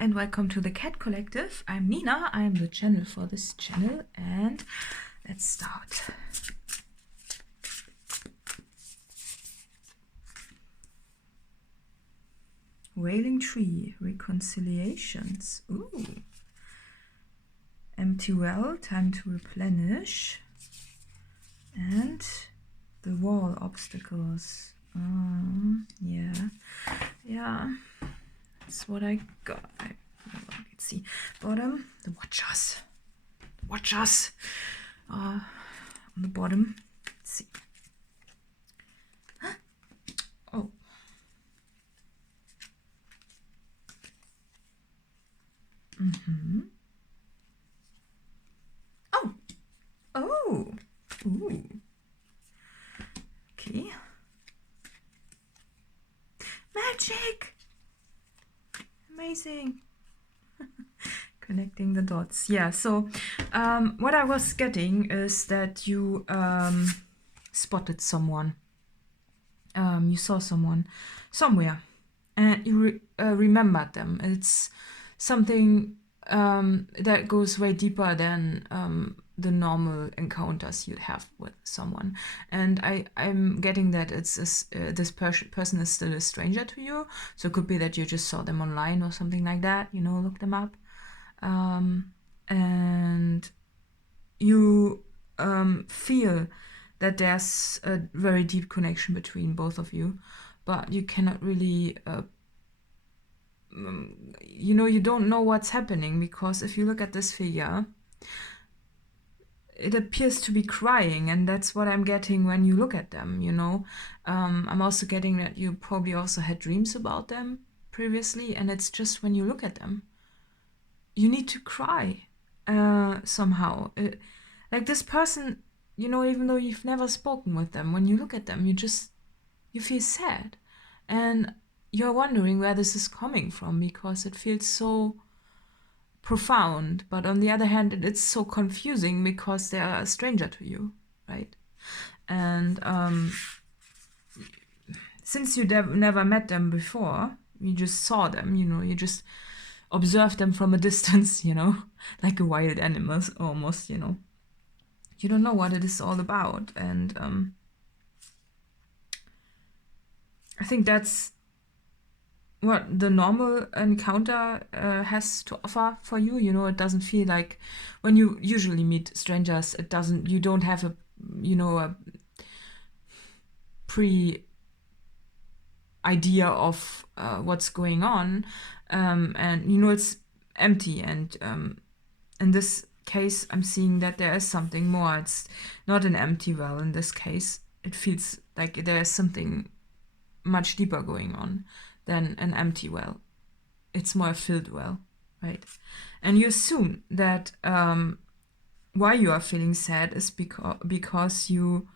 and welcome to the Cat Collective. I'm Nina, I'm the channel for this channel, and let's start. Wailing Tree, Reconciliations. Ooh. Empty Well, Time to Replenish. And the Wall, Obstacles. Yeah. That's what I got. Let's see. Bottom, the Watchers. Watchers. On the bottom. Let's see. Oh. Oh. Ooh. Okay. Magic! Amazing. Connecting the dots. Yeah, so what I was getting is that you spotted someone. You saw someone somewhere and you remembered them. It's something that goes way deeper than the normal encounters you'd have with someone. And I'm getting that it's this person is still a stranger to you. So it could be that you just saw them online or something like that, you know, look them up. And you feel that there's a very deep connection between both of you, but you cannot really, you know, you don't know what's happening, because if you look at this figure, it appears to be crying, and that's what I'm getting when you look at them, you know. I'm also getting that you probably also had dreams about them previously, and it's just when you look at them, you need to cry somehow. Like this person, you know, even though you've never spoken with them, when you look at them, you feel sad. And you're wondering where this is coming from, because it feels so profound, but on the other hand, it's so confusing because they are a stranger to you, right? And since you never met them before, you just saw them, you know, you just observed them from a distance, you know, like a wild animal almost, you know. You don't know what it is all about, and I think that's what the normal encounter has to offer for you. You know, it doesn't feel like when you usually meet strangers, you don't have a, you know, a idea of what's going on, and you know, it's empty. And in this case, I'm seeing that there is something more. It's not an empty well in this case. It feels like there is something much deeper going on than an empty well. It's more a filled well, right? And you assume that why you are feeling sad is because you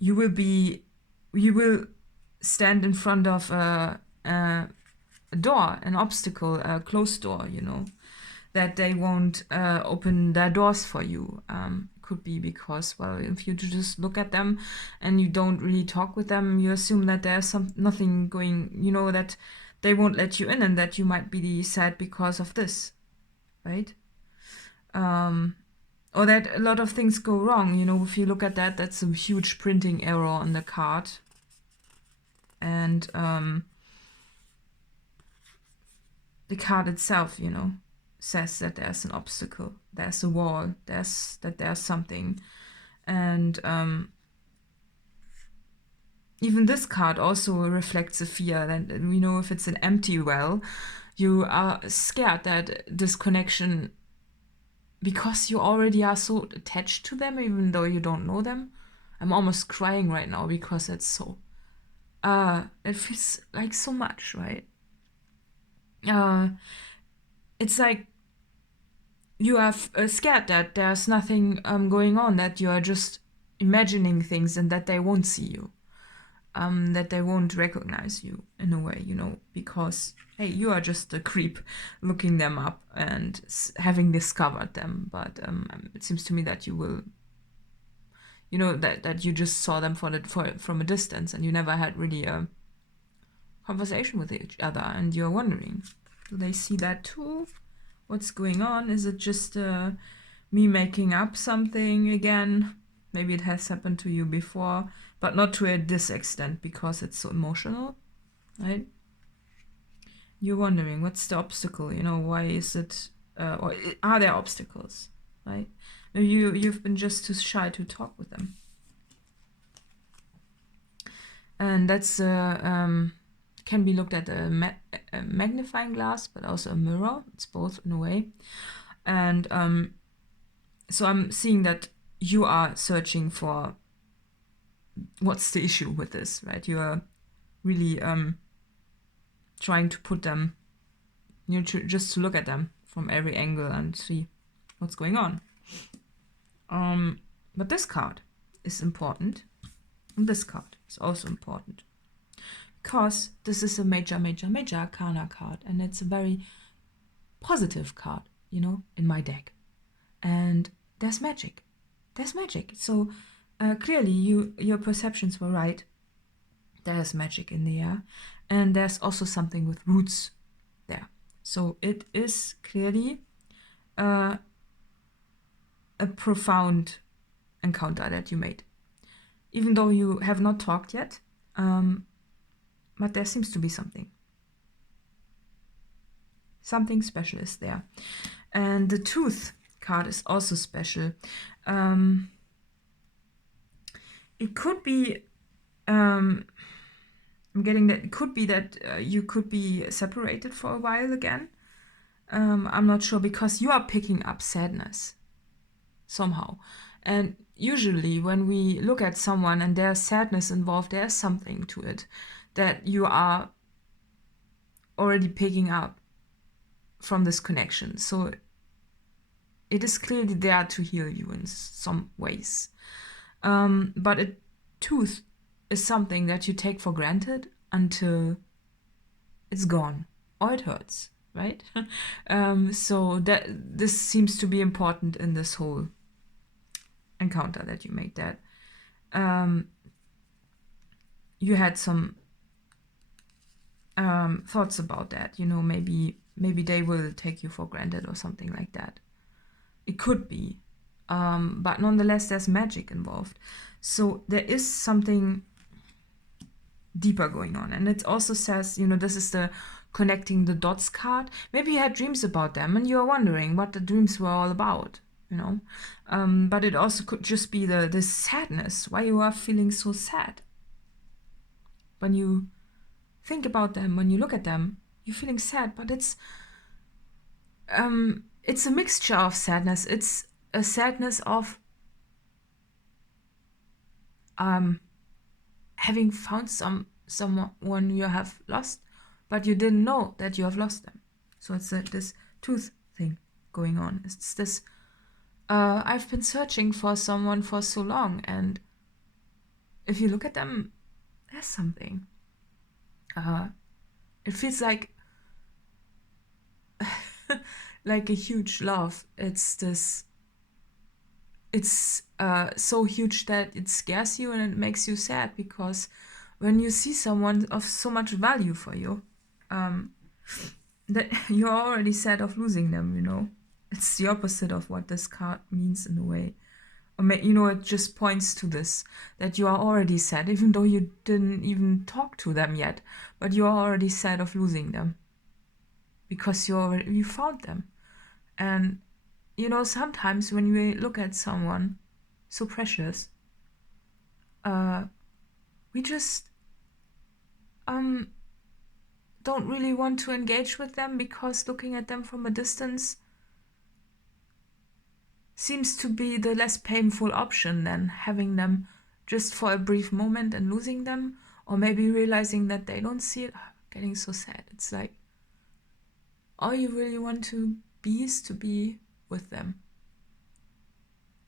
will stand in front of a door, an obstacle, a closed door, you know, that they won't open their doors for you. Could be because, well, if you just look at them and you don't really talk with them, you assume that there's nothing going, you know, that they won't let you in, and that you might be sad because of this, right? Or that a lot of things go wrong, you know. If you look at that, that's a huge printing error on the card. And the card itself, you know, says that there's an obstacle, there's a wall, there's something. And even this card also reflects a fear that, you know, if it's an empty well, you are scared that this connection, because you already are so attached to them, even though you don't know them. I'm almost crying right now because it's so, it feels like so much, right? It's like you are scared that there's nothing going on, that you are just imagining things, and that they won't see you, that they won't recognize you in a way, you know, because, hey, you are just a creep looking them up and having discovered them. But it seems to me that you will, you know, that you just saw them from a distance, and you never had really a conversation with each other, and you're wondering, do they see that too? What's going on? Is it just me making up something again? Maybe it has happened to you before, but not to this extent because it's so emotional, right? You're wondering, what's the obstacle? You know, why is it, or are there obstacles, right? Maybe you've been just too shy to talk with them. And that's can be looked at a magnifying glass, but also a mirror. It's both in a way. And so I'm seeing that you are searching for what's the issue with this, right? You are really trying to put them, you know, just to look at them from every angle and see what's going on. But this card is important. And this card is also important. Because this is a major, major, major Arcana card. And it's a very positive card, you know, in my deck. And there's magic. There's magic. So clearly your perceptions were right. There's magic in the air. And there's also something with roots there. So it is clearly a profound encounter that you made. Even though you have not talked yet, but there seems to be something. Something special is there. And the tooth card is also special. It could be, I'm getting that, it could be that you could be separated for a while again. I'm not sure, because you are picking up sadness somehow. And usually when we look at someone and there's sadness involved, there's something to it that you are already picking up from this connection. So it is clearly there to heal you in some ways. But a tooth is something that you take for granted until it's gone or it hurts, right? So that this seems to be important in this whole encounter that you made, that you had some thoughts about that, you know, maybe they will take you for granted or something like that. It could be, but nonetheless there's magic involved. So there is something deeper going on. And it also says, you know, this is the connecting the dots card. Maybe you had dreams about them and you're wondering what the dreams were all about, you know. But it also could just be the sadness, why you are feeling so sad. When you think about them, when you look at them, you're feeling sad, but it's a mixture of sadness. It's a sadness of having found someone you have lost, but you didn't know that you have lost them. So it's this tooth thing going on. It's this, I've been searching for someone for so long, and if you look at them, there's something. It feels like like a huge love. It's so huge that it scares you and it makes you sad, because when you see someone of so much value for you, that you're already sad of losing them, you know. It's the opposite of what this card means in a way. You know, it just points to this, that you are already sad, even though you didn't even talk to them yet, but you are already sad of losing them, because you found them. And, you know, sometimes when we look at someone so precious, we just don't really want to engage with them, because looking at them from a distance seems to be the less painful option than having them just for a brief moment and losing them, or maybe realizing that they don't see it. Getting so sad. It's like all you really want to be is to be with them,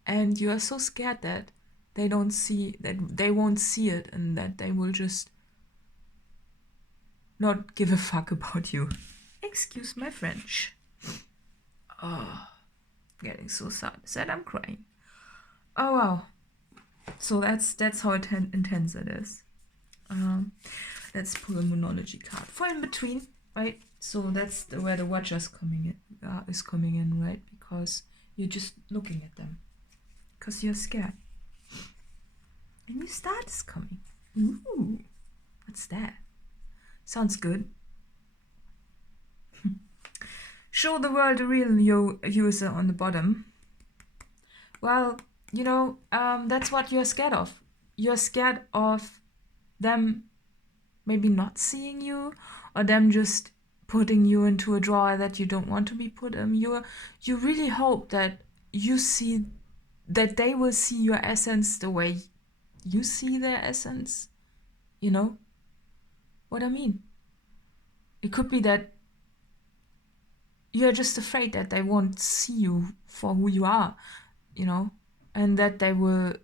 and you are so scared that they won't see it, and that they will just not give a fuck about you. Excuse my French. Oh, getting so sad I'm crying. Oh wow. So that's how intense it is. Let's pull a Moonology card for in between, right? So that's where the Watcher's is coming in, right? Because you're just looking at them. Because you're scared. A new start is coming. Ooh, what's that? Sounds good. Show the world the real user on the bottom. Well, you know, that's what you're scared of. You're scared of them maybe not seeing you, or them just putting you into a drawer that you don't want to be put in. You really hope that they will see your essence the way you see their essence. You know what I mean? It could be that you're just afraid that they won't see you for who you are, you know, and that they will,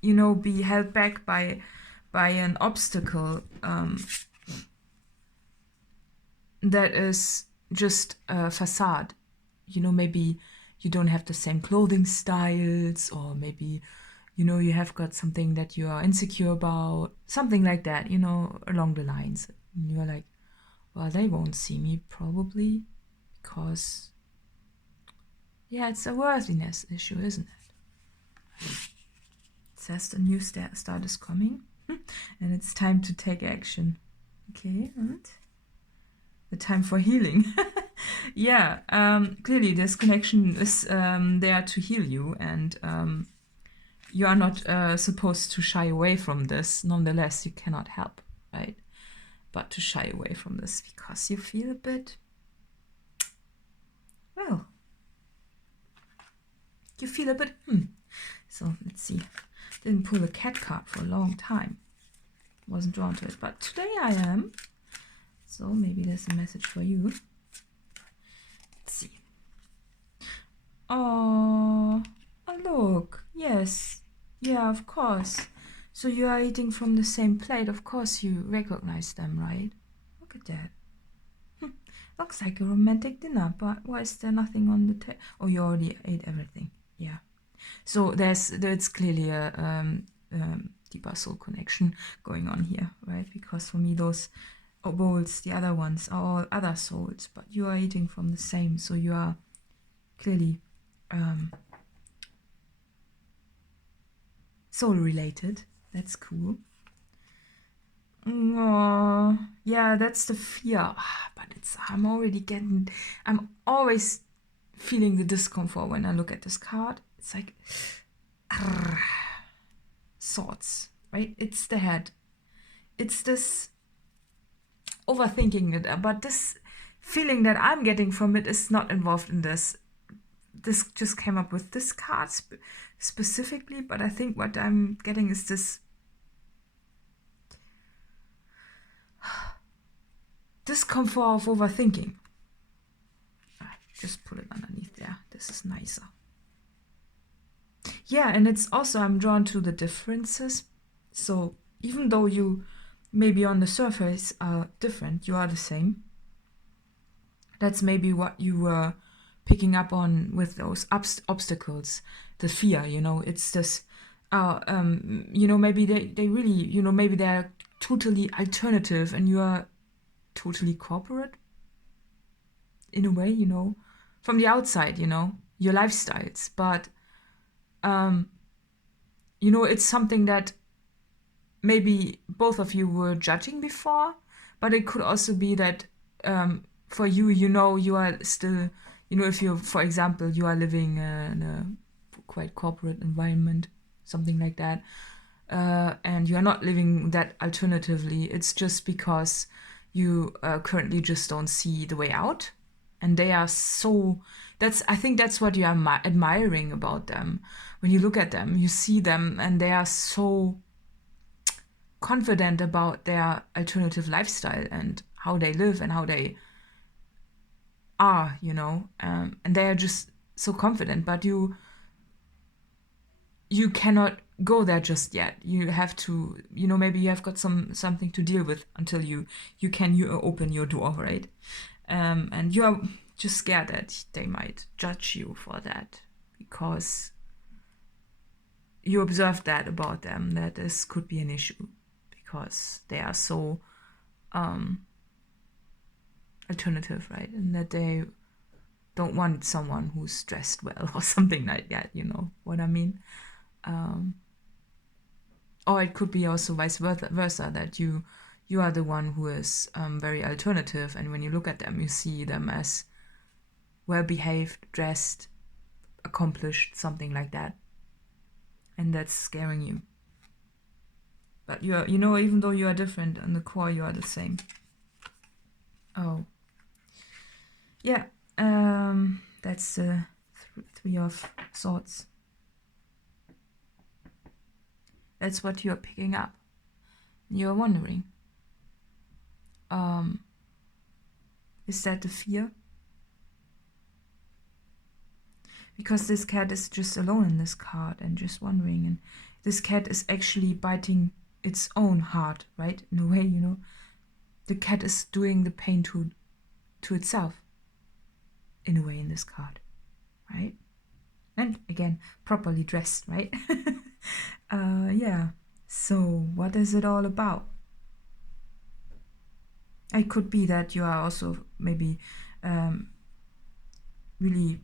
you know, be held back by an obstacle that is just a facade. You know, maybe you don't have the same clothing styles, or maybe, you know, you have got something that you are insecure about, something like that, you know, along the lines. And you're like, well, they won't see me probably because, yeah, it's a worthiness issue, isn't it? It says the new start is coming and it's time to take action. Okay, and the time for healing. Yeah, clearly this connection is there to heal you, and you are not supposed to shy away from this. Nonetheless, you cannot help, right? But to shy away from this because you feel a bit, well, you feel a bit, So let's see. Didn't pull a cat card for a long time. Wasn't drawn to it, but today I am. So maybe there's a message for you. Let's see. Oh, look. Yes. Yeah, of course. So you are eating from the same plate. Of course you recognize them, right? Look at that. Looks like a romantic dinner, but why is there nothing on the table? Oh, you already ate everything. Yeah. So there's clearly a deeper soul connection going on here, right? Because for me those bowls, the other ones, are all other souls, but you are eating from the same, so you are clearly soul related. That's cool. Oh, yeah, that's the fear. But I'm always feeling the discomfort when I look at this card. It's like thoughts, right? It's the head. It's this overthinking it, but this feeling that I'm getting from it is not involved in this. This just came up with this card specifically, but I think what I'm getting is this discomfort of overthinking. Just put it underneath there. This is nicer. Yeah, and it's also, I'm drawn to the differences. So even though you maybe on the surface are different, you are the same. That's maybe what you were picking up on with those obstacles, the fear, you know. It's this, you know, maybe they really, you know, maybe they're totally alternative and you are totally corporate in a way, you know, from the outside, you know, your lifestyles. But, you know, it's something that maybe both of you were judging before, but it could also be that for you, you know, you are still, you know, if you, for example, you are living in a quite corporate environment, something like that, and you are not living that alternatively, it's just because you currently just don't see the way out. And they are so, I think that's what you are admiring about them. When you look at them, you see them and they are so confident about their alternative lifestyle and how they live and how they are, you know, and they are just so confident, but you cannot go there just yet. You have to, you know, maybe you have got something to deal with until you can open your door, right? And you are just scared that they might judge you for that because you observed that about them, that this could be an issue because they are so alternative, right? And that they don't want someone who's dressed well or something like that, you know what I mean? Or it could be also vice versa, that you are the one who is very alternative, and when you look at them, you see them as well-behaved, dressed, accomplished, something like that, and that's scaring you. But you're, you know, even though you are different, in the core you are the same. Oh, yeah. That's the Three of Swords. That's what you're picking up. You're wondering, is that the fear? Because this cat is just alone in this card and just wondering, and this cat is actually biting its own heart, right? In a way, you know, the cat is doing the pain to itself, in a way, in this card, right? And again, properly dressed, right? Yeah. So what is it all about? It could be that you are also maybe really,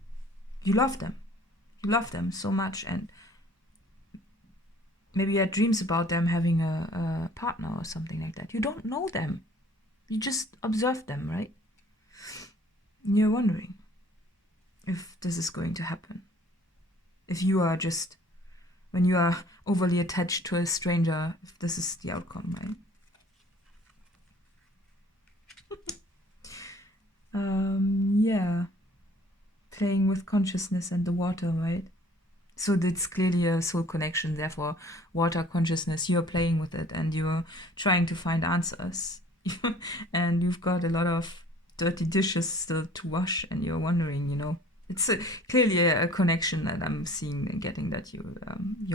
you love them. You love them so much, and maybe you had dreams about them having a partner or something like that. You don't know them. You just observe them, right? And you're wondering if this is going to happen. If you are just, when you are overly attached to a stranger, if this is the outcome, right? Yeah. Playing with consciousness and the water, right? So that's clearly a soul connection, therefore water consciousness, you're playing with it and you're trying to find answers. And you've got a lot of dirty dishes still to wash, and you're wondering, you know, it's clearly a connection that I'm seeing and getting, that you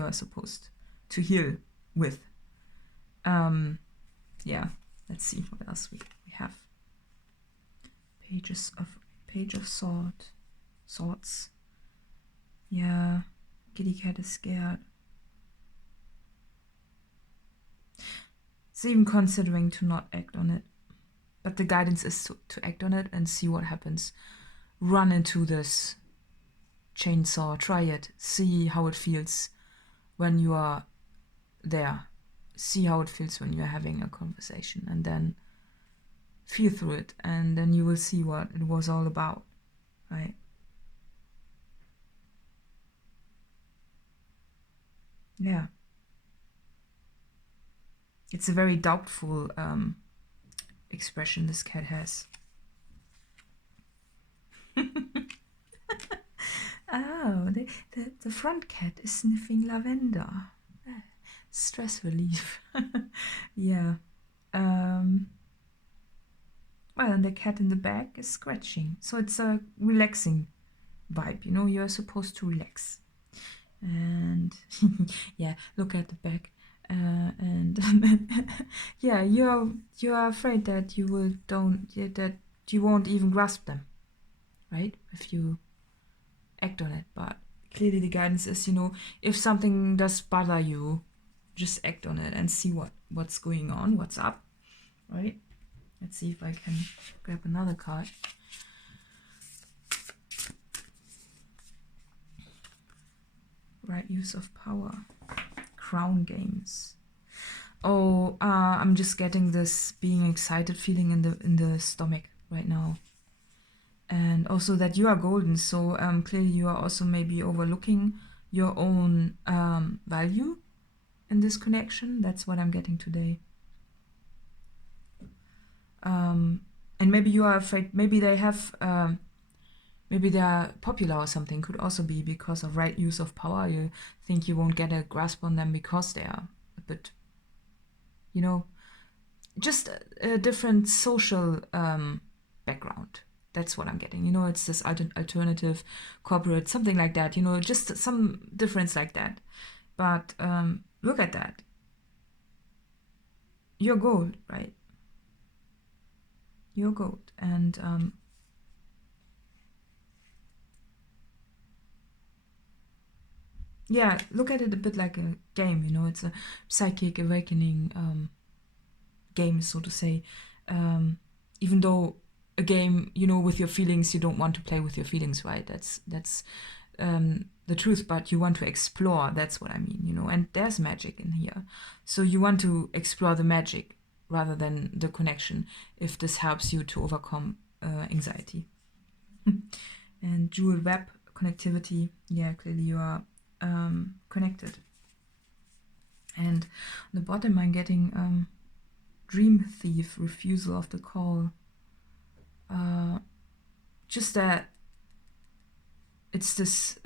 are supposed to heal with. Yeah, let's see what else we have. Page of swords. Yeah, kitty cat is scared. It's even considering to not act on it, but the guidance is to act on it and see what happens. Run into this chainsaw, try it, see how it feels when you are there, see how it feels when you're having a conversation, and then feel through it, and then you will see what it was all about, right? Yeah. It's a very doubtful expression this cat has. Oh, the front cat is sniffing lavender. Stress relief. Yeah. Well, and the cat in the back is scratching. So it's a relaxing vibe, you know, you're supposed to relax. And yeah, look at the back. And yeah, you're afraid that that you won't even grasp them, right? If you act on it. But clearly the guidance is, you know, if something does bother you, just act on it and see what's going on, what's up, right? Let's see if I can grab another card. Right use of power. Crown games. Oh, I'm just getting this being excited feeling in the stomach right now. And also that you are golden, so clearly you are also maybe overlooking your own value in this connection. That's what I'm getting today. And maybe you are afraid, maybe they have, maybe they are popular or something, could also be because of right use of power. You think you won't get a grasp on them because they are a bit, you know, just a different social background. That's what I'm getting. You know, it's this alternative corporate, something like that, you know, just some difference like that. But look at that. You're gold, right? You're gold. And yeah, look at it a bit like a game, you know, it's a psychic awakening game, so to say. Even though a game, you know, with your feelings, you don't want to play with your feelings, right? That's the truth, but you want to explore. That's what I mean, you know. And there's magic in here, so you want to explore the magic rather than the connection, if this helps you to overcome anxiety. And jewel web connectivity, yeah, clearly you are connected. And on the bottom I'm getting dream thief, refusal of the call. Just that it's this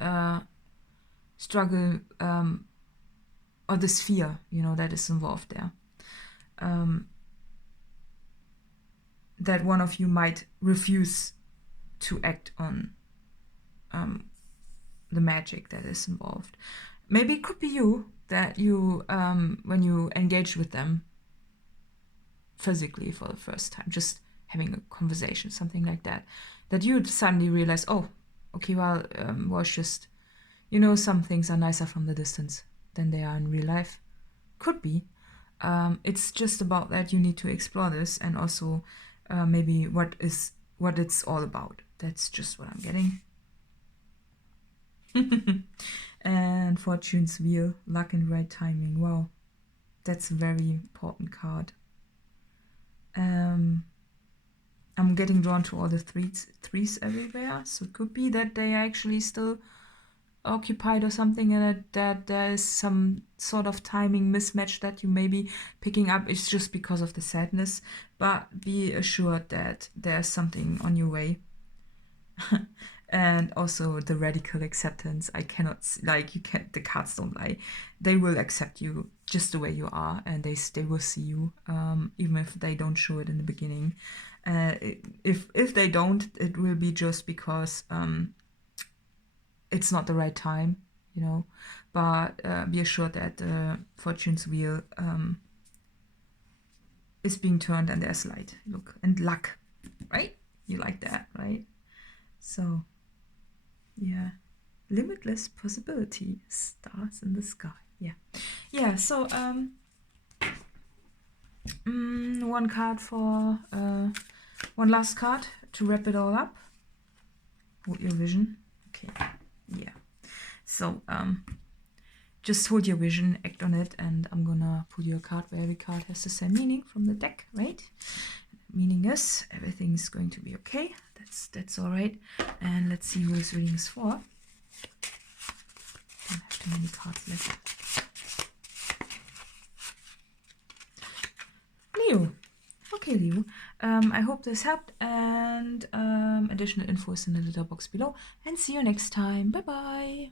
struggle or this fear, you know, that is involved there. That one of you might refuse to act on the magic that is involved. Maybe it could be you, that you, when you engage with them physically for the first time, just having a conversation, something like that, that you suddenly realize, oh, okay, well, was just, you know, some things are nicer from the distance than they are in real life. Could be. It's just about that you need to explore this, and also maybe what it's all about. That's just what I'm getting. And Fortune's Wheel, luck and right timing. Wow, that's a very important card. I'm getting drawn to all the threes everywhere, so it could be that they are actually still occupied or something, and that there is some sort of timing mismatch that you may be picking up. It's just because of the sadness, but be assured that there's something on your way. And also the radical acceptance. I cannot, like, you can't, the cards don't lie. They will accept you just the way you are, and they will see you, even if they don't show it in the beginning. If they don't, it will be just because it's not the right time, you know. But be assured that Fortune's Wheel is being turned, and there's light. Look, and luck, right? You like that, right? So, yeah, limitless possibility, stars in the sky. Yeah. So one card for one last card to wrap it all up. Hold your vision. Okay. Yeah. So just hold your vision, act on it, and I'm gonna pull you a card where every card has the same meaning from the deck, right? Meaning is everything's going to be okay. That's all right. And let's see who this reading is for. Don't have too many cards left. Leo. Okay, Leo. I hope this helped, and additional info is in the little box below. And see you next time. Bye bye.